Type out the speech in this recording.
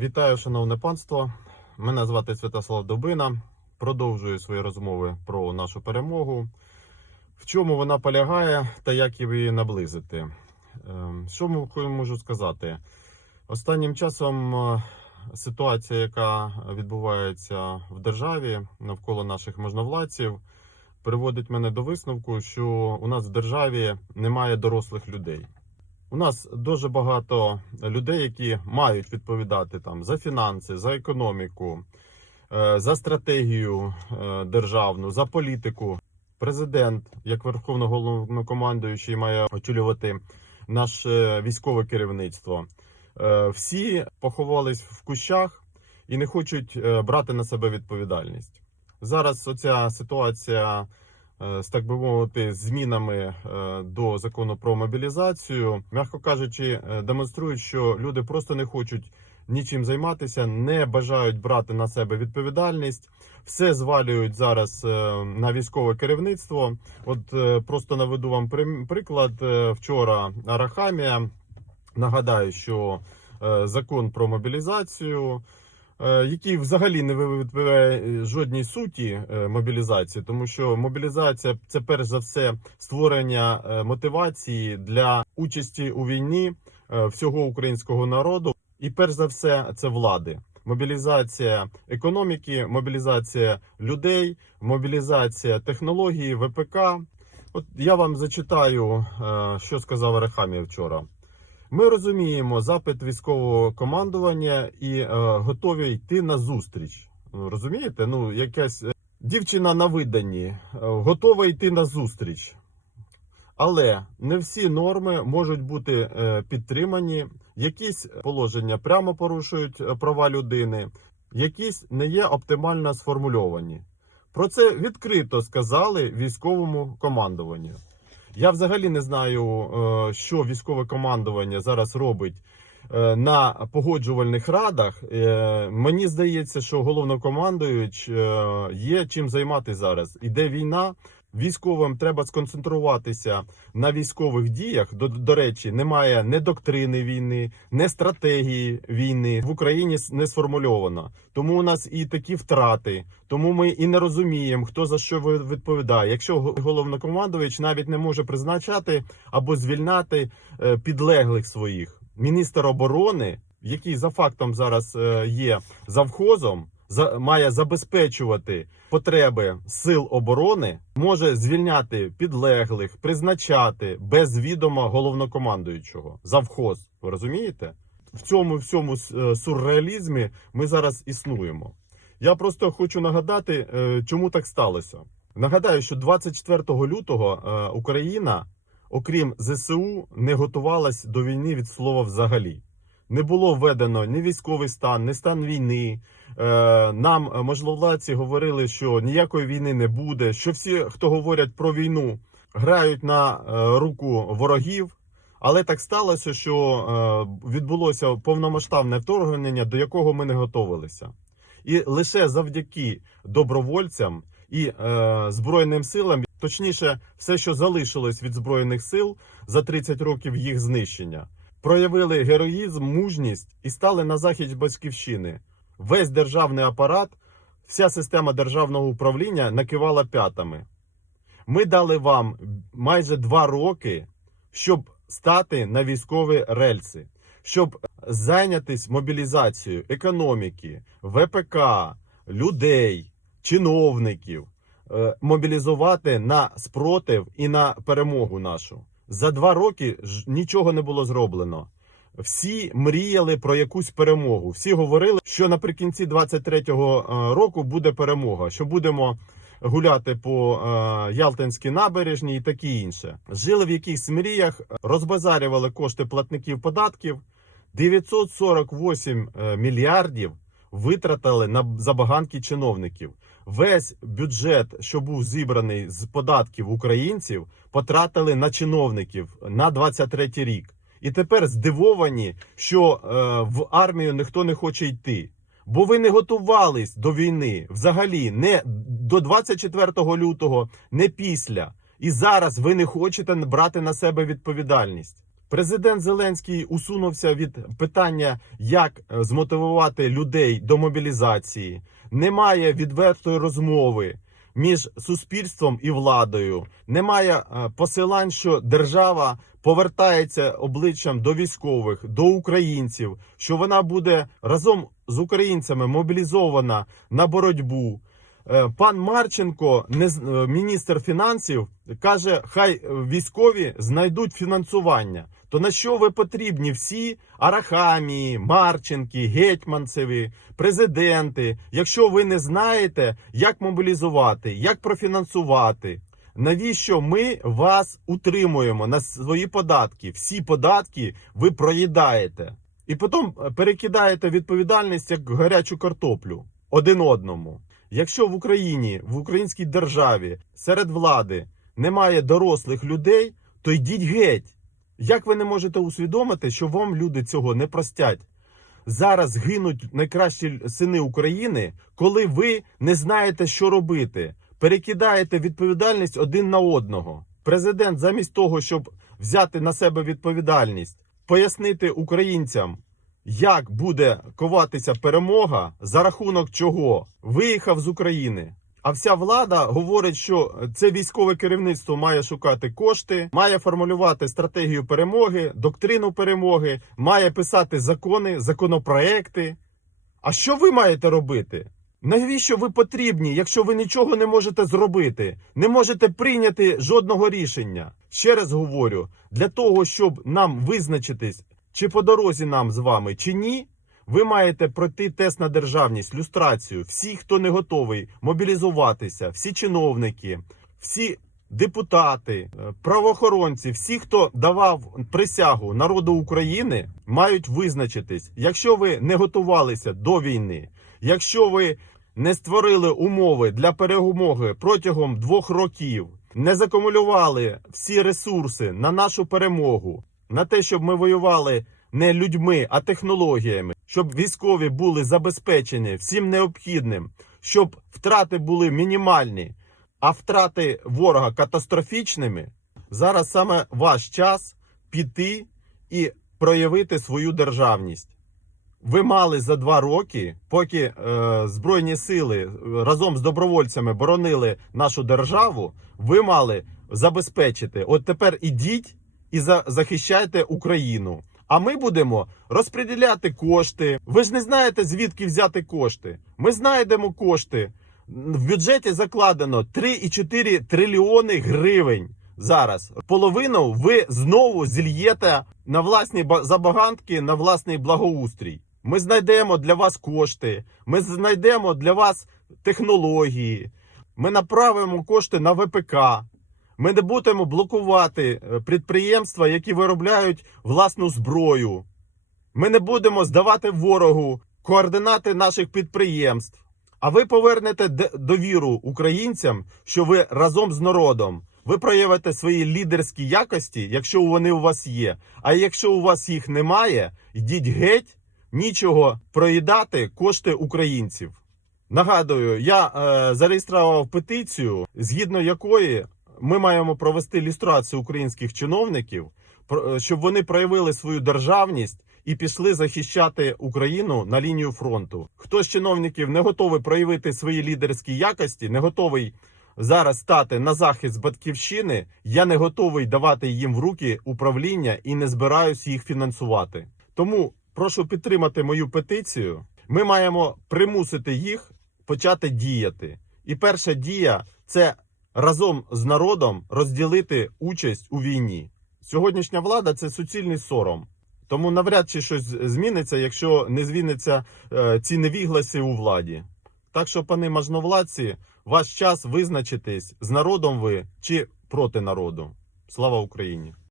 Вітаю, шановне панство. Мене звати Святослав Добина. Продовжую свої розмови про нашу перемогу. В чому вона полягає та як її наблизити? Ем, Що можу сказати? Останнім часом е, ситуація, яка відбувається в державі навколо наших можновладців, приводить мене до висновку, що у нас в державі немає дорослих людей. У нас дуже багато людей, які мають відповідати там за фінанси, за економіку, е, за стратегію е, державну, за політику. Президент, як верховноголовнокомандуючий, має очолювати наше військове керівництво. Е, Всі поховались в кущах і не хочуть брати на себе відповідальність. Зараз оця ситуація з так би мовити змінами е, до закону про мобілізацію, м'яко кажучи, е, демонструють, що люди просто не хочуть нічим займатися, не бажають брати на себе відповідальність. Все звалюють зараз е, на військове керівництво. От е, просто наведу вам приклад. Е, Вчора Арахамія нагадаю, що е, закон про мобілізацію е, який взагалі не відповідає е, жодній суті е, мобілізації, тому що мобілізація це перш за все створення е, мотивації для участі у війні е, всього українського народу, і перш за все це влади. Мобілізація економіки, мобілізація людей, мобілізація технології, ВПК. От я вам зачитаю, е, що сказав Арахамія вчора. Ми розуміємо запит військового командування і е, готові йти на зустріч. Ну, розумієте? Ну, якась е, дівчина на виданні е, готова йти на зустріч. Але не всі норми можуть бути е, підтримані. Якісь положення прямо порушують права людини, якісь не є оптимально сформульовані. Про це відкрито сказали військовому командуванню. Я взагалі не знаю, е, що військове командування зараз робить на погоджувальних радах. Е, Мені здається, що головнокомандуюч е, є чим займатися зараз. Іде війна. Військовим треба сконцентруватися на військових діях. До, до речі, немає не доктрини війни, не стратегії війни в Україні не сформульовано. Тому у нас і такі втрати. Тому ми і не розуміємо, хто за що відповідає. Якщо го- головнокомандувач навіть не може призначати або звільняти е, підлеглих своїх, міністр оборони, який за фактом зараз е, є завхозом, за має забезпечувати потреби сил оборони, може звільняти підлеглих, призначати без відома головнокомандуючого завхоз. Ви розумієте? В цьому всьому е, сюрреалізмі ми зараз існуємо. Я просто хочу нагадати, е, чому так сталося. Нагадаю, що 24 лютого е, Україна, окрім ЗСУ, не готувалась до війни від слова взагалі. Не було введено ні військовий стан, ні стан війни. Е, Нам е, можновладці говорили, що ніякої війни не буде. Що всі, хто говорять про війну, грають на е, руку ворогів. Але так сталося, що відбулося повномасштабне вторгнення, до якого ми не готувалися. І лише завдяки добровольцям і збройним силам, точніше, все, що залишилось від збройних сил за 30 років їх знищення, проявили героїзм, мужність і стали на захист батьківщини. Весь державний апарат, вся система державного управління накивала п'ятами. Ми дали вам майже два роки, щоб стати на військові рельси, щоб зайнятись мобілізацією економіки, ВПК, людей, чиновників, мобілізувати на спротив і на перемогу нашу. За два роки нічого не було зроблено. Всі мріяли про якусь перемогу. Всі говорили, що наприкінці 23-го е, року буде перемога, що будемо гуляти по е, Ялтинській набережній і таке інше. Жили в якихось мріях, розбазарювали кошти платників податків. 948 е, мільярдів витратили на забаганки чиновників. Весь бюджет, що був зібраний з податків українців, потратили на чиновників на 23 рік. І тепер здивовані, що е, в армію ніхто не хоче йти. Бо ви не готувались до війни взагалі не до 24 лютого, не після. І зараз ви не хочете брати на себе відповідальність. Президент Зеленський усунувся від питання, як е, змотивувати людей до мобілізації. Немає відвертої розмови між суспільством і владою. Немає е, посилань, що держава повертається обличчям до військових, до українців, що вона буде разом з українцями мобілізована на боротьбу. Е, Пан Марченко, міністр фінансів, каже: хай військові знайдуть фінансування. То на що ви потрібні всі Арахамії, Марченки, Гетьманцеві, президенти, якщо ви не знаєте, як мобілізувати, як профінансувати? Навіщо ми вас утримуємо на свої податки? Всі податки ви проїдаєте. І потім е, перекидаєте відповідальність як гарячу картоплю один одному. Якщо в Україні, в українській державі серед влади немає дорослих людей, то йдіть геть. Як ви не можете усвідомити, що вам люди цього не простять? Зараз гинуть найкращі сини України, коли ви не знаєте, що робити. Перекидаєте відповідальність один на одного. Президент, замість того, щоб взяти на себе відповідальність, пояснити українцям, як буде коватися перемога, за рахунок чого виїхав з України. А вся влада говорить, що це військове керівництво має шукати кошти, має формулювати стратегію перемоги, доктрину перемоги, має писати закони, законопроекти. А що ви маєте робити? Навіщо ви потрібні, якщо ви нічого не можете зробити, не можете прийняти жодного рішення? Ще раз говорю: для того, щоб нам визначитись, чи по дорозі нам з вами, чи ні, ви маєте пройти тест на державність, люстрацію. Всі, хто не готовий мобілізуватися, всі чиновники, всі депутати, е, правоохоронці, всі, хто давав присягу народу України, мають визначитись, якщо ви не готувалися до війни, якщо ви не створили умови для перемоги протягом двох років, не закумулювали всі ресурси на нашу перемогу, на те, щоб ми воювали не людьми, а технологіями, щоб військові були забезпечені всім необхідним, щоб втрати були мінімальні, а втрати ворога катастрофічними. Зараз саме ваш час піти і проявити свою державність. Ви мали за два роки, поки е, Збройні сили е, разом з добровольцями боронили нашу державу, ви мали забезпечити. От тепер ідіть і за, захищайте Україну. А ми будемо розподіляти кошти. Ви ж не знаєте, звідки взяти кошти. Ми знайдемо кошти. В бюджеті закладено 3,4 трильйони гривень. Зараз половину ви знову зільєте на власні ба- забаганки, на власний благоустрій. Ми знайдемо для вас кошти, ми знайдемо для вас технології, ми направимо кошти на ВПК. Ми не будемо блокувати е, підприємства, які виробляють власну зброю. Ми не будемо здавати ворогу координати наших підприємств. А ви повернете довіру українцям, що ви разом з народом. Ви проявите свої лідерські якості, якщо вони у вас є. А якщо у вас їх немає, йдіть геть, нічого проїдати кошти українців. Нагадую, я е, зареєстрував петицію, згідно якої ми маємо провести люстрацію українських чиновників, е, щоб вони проявили свою державність і пішли захищати Україну на лінію фронту. Хто з чиновників не готовий проявити свої лідерські якості, не готовий зараз стати на захист батьківщини, я не готовий давати їм в руки управління і не збираюсь їх фінансувати. Тому прошу підтримати мою петицію. Ми маємо примусити їх почати діяти. І перша дія це разом з народом розділити участь у війні. Сьогоднішня влада це суцільний сором. Тому навряд чи щось зміниться, якщо не зміниться е, ці невігласи у владі. Так що, пани можновладці, ваш час визначитись з народом ви чи проти народу. Слава Україні!